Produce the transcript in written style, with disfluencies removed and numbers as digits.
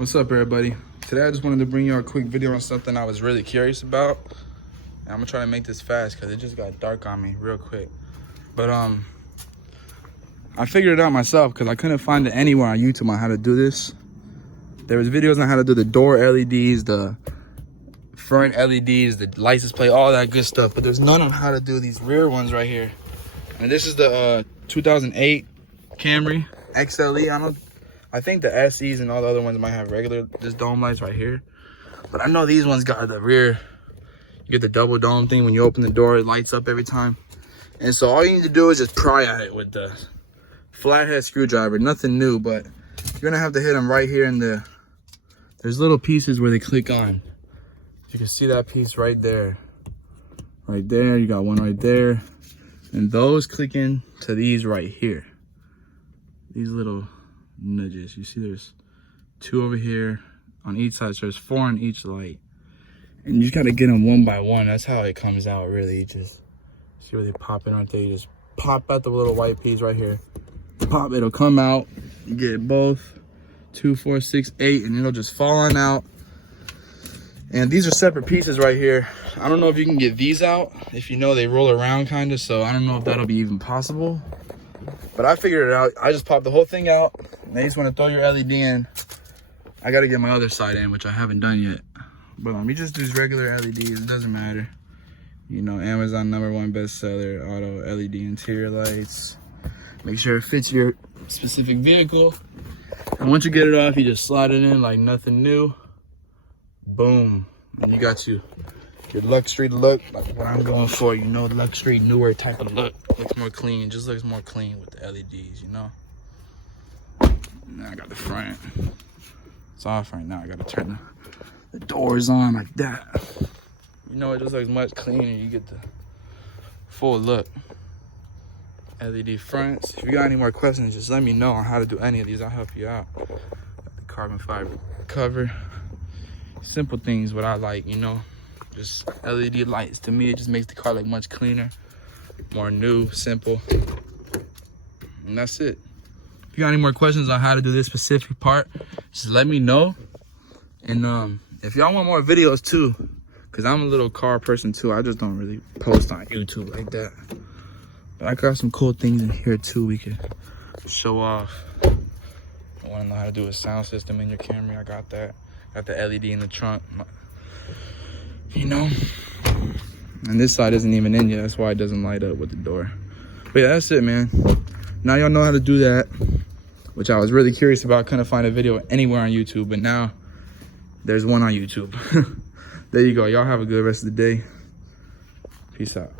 What's up, everybody? Today I just wanted to bring you a quick video on something I was really curious about. And I'm gonna try to make this fast because it just got dark on me real quick. But I figured it out myself because I couldn't find it anywhere on YouTube on how to do this. There was videos on how to do the door LEDs, the front LEDs, the license plate, all that good stuff. But there's none on how to do these rear ones right here. And this is the 2008 Camry XLE. I think the SEs and all the other ones might have regular just dome lights right here. But I know these ones got the rear. You get the double dome thing when you open the door, it lights up every time. And so all you need to do is just pry at it with the flathead screwdriver. Nothing new, but you're gonna have to hit them right here in the, there's little pieces where they click on. You can see that piece right there. Right there, you got one right there. And those click in to these right here. These little nudges. You see there's 2 over here on each side, so there's 4 on each light. And you just gotta get them one by one. That's how it comes out, really. You just see where they pop in right there. You just pop out the little white piece right here. Pop, it'll come out. You get both 2, 4, 6, 8, and it'll just fall on out. And these are separate pieces right here. I don't know if you can get these out. If you know, they roll around kind of, so I don't know if that'll be even possible. But I figured it out. I just popped the whole thing out. And you just want to throw your LED in. I got to get my other side in, which I haven't done yet. But you just use regular LEDs. It doesn't matter. You know, Amazon #1 bestseller, auto LED interior lights. Make sure it fits your specific vehicle. And once you get it off, you just slide it in like nothing new. Boom. And you got your luxury look, like what I'm going for. You know, luxury, newer type of look. Looks more clean. Just looks more clean with the LEDs, you know. Now I got the front. It's off right now. I gotta turn the doors on like that. You know, it just looks much cleaner. You get the full look. LED fronts. If you got any more questions, just let me know on how to do any of these. I'll help you out. Got the carbon fiber cover. Simple things, what I like, you know. Just LED lights. To me, it just makes the car look much cleaner, more new, simple. And that's it. If you got any more questions on how to do this specific part, just let me know. And if y'all want more videos too, because I'm a little car person too, I just don't really post on YouTube like that. But I got some cool things in here too we can show off. I want to know how to do a sound system in your Camry. I got that. Got the LED in the trunk. You know? And this side isn't even in yet. That's why it doesn't light up with the door. But yeah, that's it, man. Now y'all know how to do that, which I was really curious about. Couldn't find a video anywhere on YouTube, but now there's one on YouTube. There you go. Y'all have a good rest of the day. Peace out.